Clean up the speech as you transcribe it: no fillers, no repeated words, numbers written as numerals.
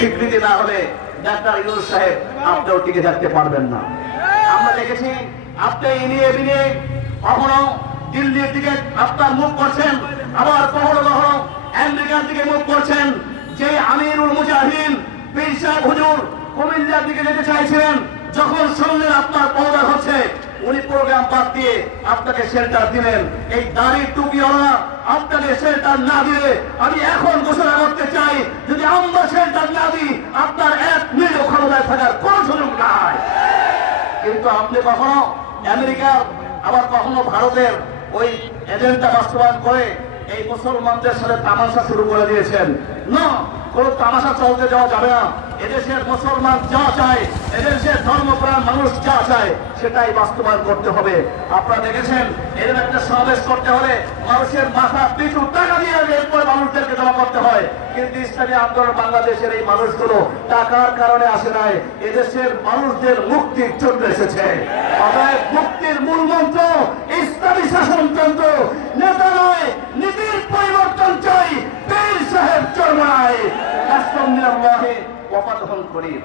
স্বীকৃতি না হলে ডাক্তার ইউনূস সাহেব আপনিও টিকে থাকতে পারবেন না। আমরা দেখেছি আপনি ইনিয়ে বিনিয়ে কখনো দিল্লির দিকে আপনার মুখ করছেন, আবার কখনো কখনো আমেরিকার দিকে মুখ করছেন। যে আমিরুল মুজাহিদিন পীর সাহেব হুজুর কুমিল্লার দিকে যেতে চাইছিলেন, যখন শুনলেন আপনার পদত্যাগ হচ্ছে, উনি প্রোগ্রাম বাদ দিয়ে আপনাকে শেল্টার দিলেন। এই দাড়ি টুপিওয়ালা আপনাকে শেল্টার না দিলে আমি এখন ঘোষণা করতে চাই, যদি আমরা শেল্টার না দিই আপনার এক মিনিটও ক্ষমতায় থাকার কোন সুযোগ নাই। কিন্তু আপনি কখনো আমেরিকার আবার কখনো ভারতের ওই এজেন্ডা বাস্তবায়ন করে এই মুসলমানদের সাথে তামাশা শুরু করে দিয়েছেন। না, কোন তামাশা চলতে যাওয়া যাবে না। এদেশের মুসলমান যা চায়, এদেশের ধর্মপ্রাণ মানুষ যা চায়, সেটাই বাস্তবায়ন করতে হবে। আপনারা দেখেছেন এদের একটা সমাবেশ করতে হলে মানুষের মাথা পিছু টাকা দিয়ে এরপরে মানুষদেরকে জমা করতে হয়। কিন্তু ইসলামী আন্দোলন বাংলাদেশের এই মানুষগুলো টাকার কারণে আসে নাই, এদেশের মানুষদের মুক্তির জন্য এসেছে। অতএব মুক্তির মূল মন্ত্র ইসলামী শাসনতন্ত্র, নেতা নয়, নীতির পরিবর্তন চাই। পীর সাহেব চরমায় রাষ্ট্র মিনাল্লাহি ওয়া ফাতহুল করিম।